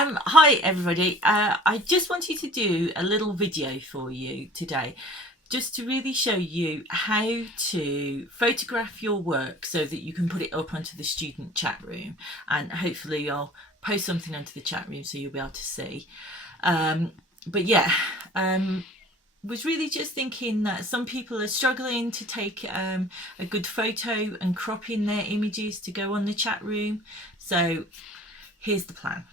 Hi everybody. I just wanted to do a little video for you today, just to really show you how to photograph your work so that you can put it up onto the student chat room, and hopefully I'll post something onto the chat room so you'll be able to see. But yeah, was really just thinking that some people are struggling to take a good photo and crop in their images to go on the chat room. So here's the plan.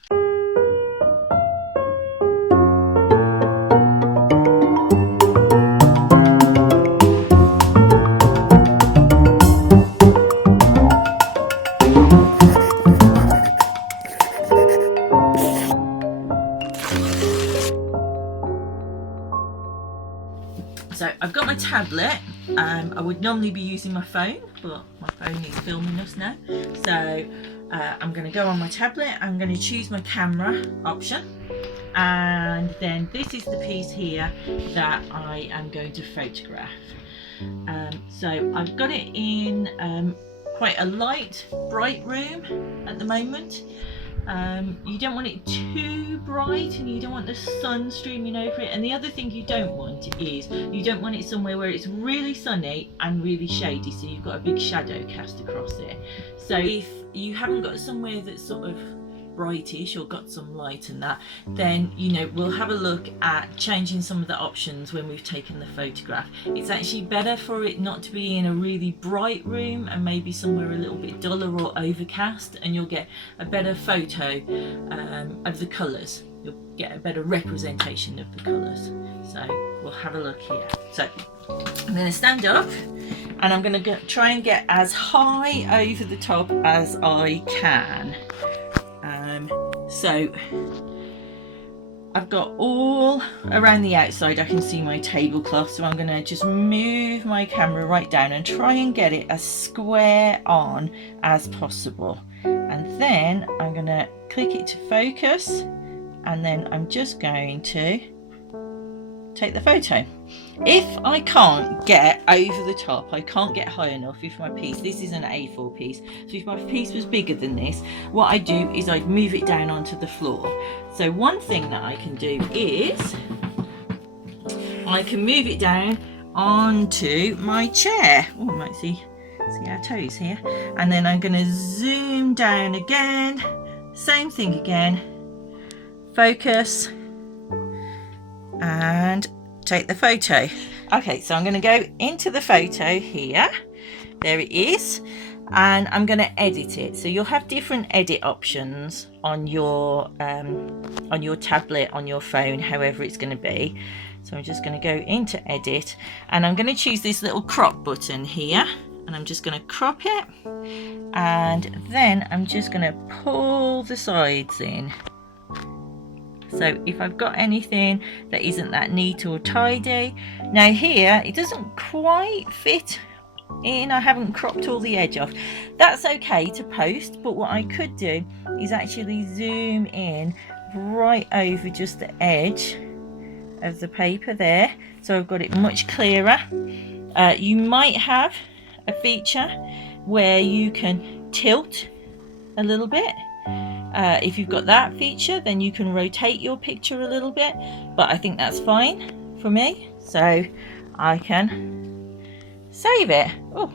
So I've got my tablet. I would normally be using my phone, but my phone is filming us now. So I'm going to go on my tablet. I'm going to choose my camera option, and then this is the piece here that I am going to photograph. So I've got it in quite a light, bright room at the moment. You don't want it too bright, and you don't want the sun streaming over it. And the other thing you don't want is you don't want it somewhere where it's really sunny and really shady, so you've got a big shadow cast across it. So if you haven't got somewhere that's sort of brightish or got some light and that, then we'll have a look at changing some of the options when we've taken the photograph. It's actually better for it not to be in a really bright room and maybe somewhere a little bit duller or overcast, and you'll get a better photo of the colours. You'll get a better representation of the colours. So we'll have a look here. So I'm going to stand up and I'm going to try and get as high over the top as I can. So I've got all around the outside, I can see my tablecloth, so I'm going to just move my camera right down and try and get it as square on as possible. And then I'm going to click it to focus, and then I'm just going to take the photo. If I can't get over the top, I can't get high enough, if my piece, this is an A4 piece, so if my piece was bigger than this, what I do is I'd move it down onto the floor. So one thing that I can do is I can move it down onto my chair. Oh, I might see our toes here. And then I'm going to zoom down again, same thing again, focus, and take the photo. Okay, so I'm going to go into the photo here. There it is, and I'm going to edit it. So you'll have different edit options on your tablet, on your phone, however it's going to be. So I'm just going to go into edit, and I'm going to choose this little crop button here, and I'm just going to crop it, and then I'm just going to pull the sides in. So if I've got anything that isn't that neat or tidy, now here it doesn't quite fit in, I haven't cropped all the edge off. That's okay to post, but what I could do is actually zoom in right over just the edge of the paper there, so I've got it much clearer. You might have a feature where you can tilt a little bit. If you've got that feature, then you can rotate your picture a little bit, but I think that's fine for me, so I can save it. Oh.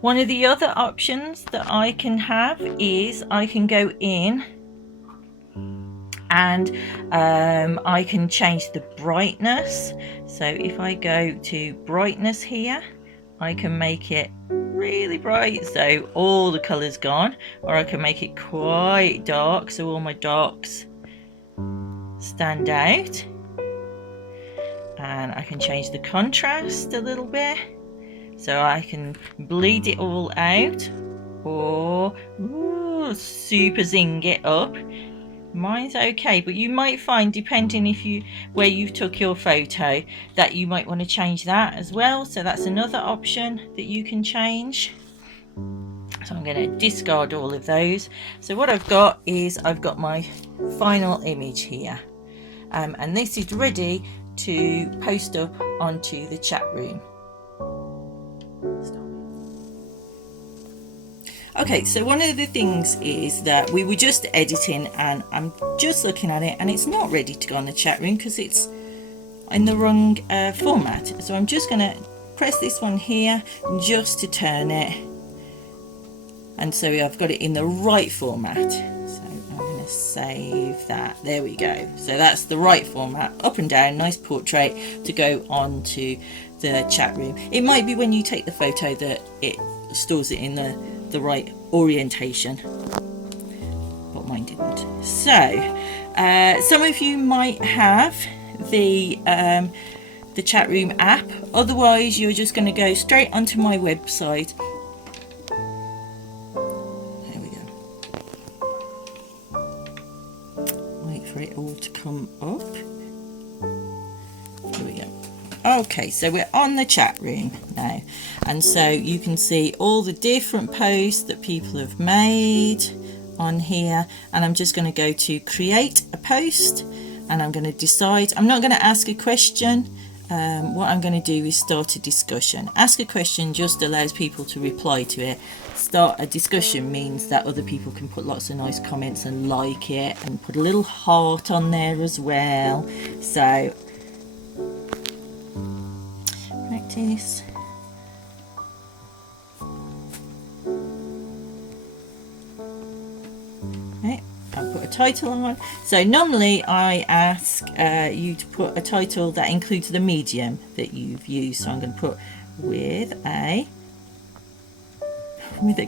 One of the other options that I can have is I can go in and I can change the brightness. So if I go to brightness here, I can make it really bright, so all the colours gone, or I can make it quite dark, so all my darks stand out. And I can change the contrast a little bit, so I can bleed it all out, or super zing it up. Mine's okay, but you might find, depending where you took your photo, that you might want to change that as well. So that's another option that you can change. So I'm going to discard all of those. So what I've got is I've got my final image here, and this is ready to post up onto the chat room. Okay, so one of the things is that we were just editing, and I'm just looking at it, and it's not ready to go on the chat room because it's in the wrong format. So I'm just going to press this one here just to turn it, and so I've got it in the right format. So I'm going to save that. There we go. So that's the right format, up and down, nice portrait to go on to the chat room. It might be when you take the photo that it stores it in the right orientation, but mine didn't. So some of you might have the chat room app, otherwise you're just going to go straight onto my website. There we go. Wait for it all to come up. Here we go. Okay, so we're on the chat room now, and so you can see all the different posts that people have made on here, and I'm just going to go to create a post, and I'm going to decide. I'm not going to ask a question. What I'm going to do is start a discussion. Ask a question just allows people to reply to it. Start a discussion means that other people can put lots of nice comments and like it, and put a little heart on there as well. So practice. Okay, I'll put a title on. So normally I ask you to put a title that includes the medium that you've used. So I'm going to put with a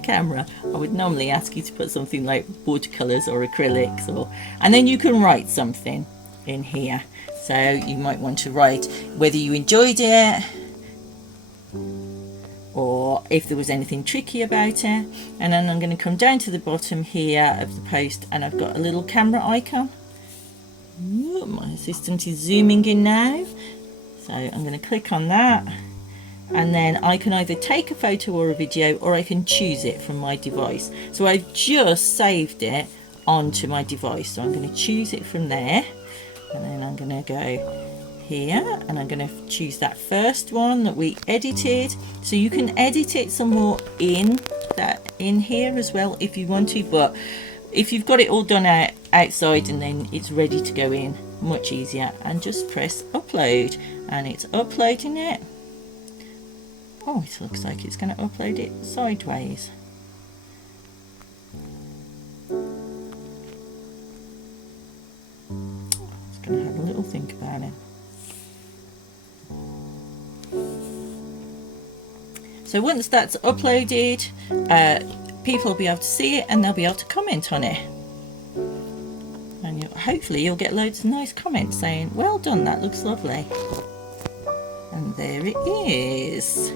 camera. I would normally ask you to put something like watercolors or acrylics, and then you can write something in here. So you might want to write whether you enjoyed it, or if there was anything tricky about it. And then I'm going to come down to the bottom here of the post, and I've got a little camera icon. Ooh, my assistant is zooming in now, so I'm going to click on that, and then I can either take a photo or a video, or I can choose it from my device. So I've just saved it onto my device, so I'm going to choose it from there, and then I'm going to go here, and I'm going to choose that first one that we edited. So you can edit it some more in here as well if you want to, but if you've got it all done outside and then it's ready to go in, much easier. And just press upload, and it's uploading it. Oh, it looks like it's going to upload it sideways. It's going to have a little think about it. So once that's uploaded, people will be able to see it, and they'll be able to comment on it. And hopefully you'll get loads of nice comments saying, well done, that looks lovely. And there it is.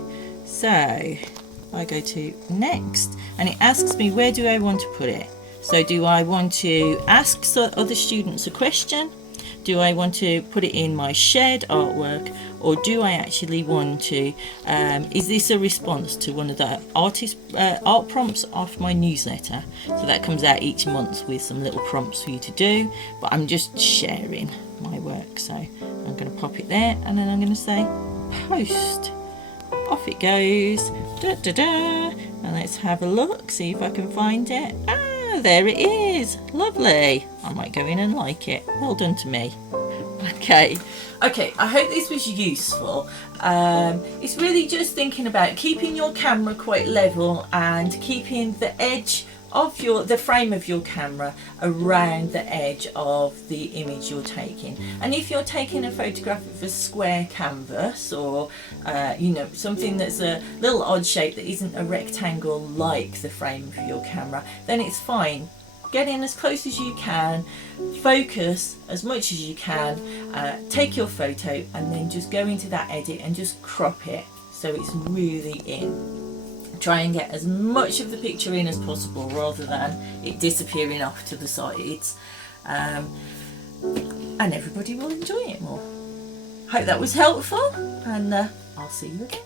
So I go to next, and it asks me, where do I want to put it? So do I want to ask other students a question? Do I want to put it in my shared artwork, or do I actually want to, is this a response to one of the art prompts off my newsletter? So that comes out each month with some little prompts for you to do, but I'm just sharing my work. So I'm going to pop it there, and then I'm going to say post. Off it goes. Da, da, da. And let's have a look, see if I can find it. There it is. Lovely. I might go in and like it. Well done to me. Okay, I hope this was useful. It's really just thinking about keeping your camera quite level and keeping the edge of the frame of your camera around the edge of the image you're taking. And if you're taking a photograph of a square canvas, or something that's a little odd shape that isn't a rectangle like the frame of your camera, then it's fine. Get in as close as you can, focus as much as you can, take your photo, and then just go into that edit and just crop it so it's really in. Try and get as much of the picture in as possible rather than it disappearing off to the sides, and everybody will enjoy it more. Hope that was helpful, and I'll see you again.